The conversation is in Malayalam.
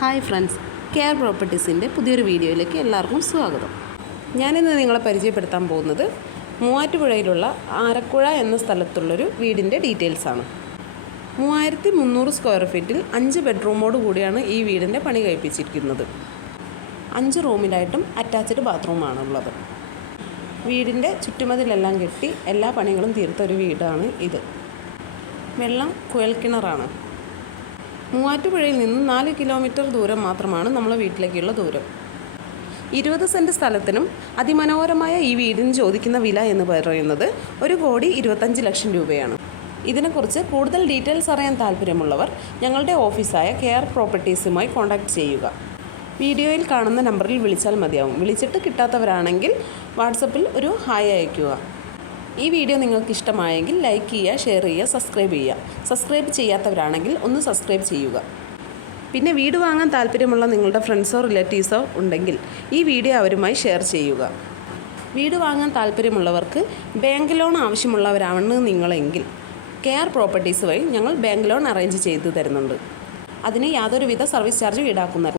ഹായ് ഫ്രണ്ട്സ് കെയർ പ്രോപ്പർട്ടീസിന്റെ പുതിയൊരു വീഡിയോയിലേക്ക് എല്ലാവർക്കും സ്വാഗതം. ഞാനിന്ന് നിങ്ങളെ പരിചയപ്പെടുത്താൻ പോകുന്നത് മൂവാറ്റുപുഴയിലുള്ള ആരക്കുഴ എന്ന സ്ഥലത്തുള്ളൊരു വീടിന്റെ ഡീറ്റെയിൽസാണ് മൂവായിരത്തി മുന്നൂറ് സ്ക്വയർ ഫീറ്റിൽ അഞ്ച് ബെഡ്റൂമോട് കൂടിയാണ് ഈ വീടിന്റെ പണി കഴിപ്പിച്ചിരിക്കുന്നത്. അഞ്ച് റൂമിലായിട്ടും അറ്റാച്ച്ഡ് ബാത്റൂമാണ് ഉള്ളത് വീടിന്റെ ചുറ്റുമതിലെല്ലാം കെട്ടി എല്ലാ പണികളും തീർത്ത ഒരു വീടാണ് ഇത്. വെള്ളം കുഴൽക്കിണറാണ്. മൂവാറ്റുപുഴയിൽ നിന്ന് നാല് കിലോമീറ്റർ ദൂരം മാത്രമാണ് നമ്മളെ വീട്ടിലേക്കുള്ള ദൂരം. ഇരുപത് സെന്റ് സ്ഥലത്തിനും അതിമനോഹരമായ ഈ വീടിന് ചോദിക്കുന്ന വില എന്ന് പറയുന്നത് ഒരു കോടി ഇരുപത്തഞ്ച് ലക്ഷം രൂപയാണ്. ഇതിനെക്കുറിച്ച് കൂടുതൽ ഡീറ്റെയിൽസ് അറിയാൻ താല്പര്യമുള്ളവർ ഞങ്ങളുടെ ഓഫീസായ കെയർ പ്രോപ്പർട്ടീസുമായി കോൺടാക്റ്റ് ചെയ്യുക. വീഡിയോയിൽ കാണുന്ന നമ്പറിൽ വിളിച്ചാൽ മതിയാവും. വിളിച്ചിട്ട് കിട്ടാത്തവരാണെങ്കിൽ വാട്സപ്പിൽ ഒരു ഹായ് അയയ്ക്കുക. ഈ വീഡിയോ നിങ്ങൾക്ക് ഇഷ്ടമായെങ്കിൽ ലൈക്ക് ചെയ്യുക ഷെയർ ചെയ്യുക സബ്സ്ക്രൈബ് ചെയ്യുക. സബ്സ്ക്രൈബ് ചെയ്യാത്തവരാണെങ്കിൽ ഒന്ന് സബ്സ്ക്രൈബ് ചെയ്യുക. പിന്നെ വീട് വാങ്ങാൻ താല്പര്യമുള്ള നിങ്ങളുടെ ഫ്രണ്ട്സോ റിലേറ്റീവ്സോ ഉണ്ടെങ്കിൽ ഈ വീഡിയോ അവരുമായി ഷെയർ ചെയ്യുക. വീട് വാങ്ങാൻ താല്പര്യമുള്ളവർക്ക് ബാങ്ക് ലോൺ ആവശ്യമുള്ളവരാണ് നിങ്ങളെങ്കിൽ കെ ആർ പ്രോപ്പർട്ടീസ് വഴി ഞങ്ങൾ ബാങ്ക് ലോൺ അറേഞ്ച് ചെയ്തു തരുന്നുണ്ട്. അതിന് യാതൊരുവിധ സർവീസ് ചാർജ് ഈടാക്കുന്ന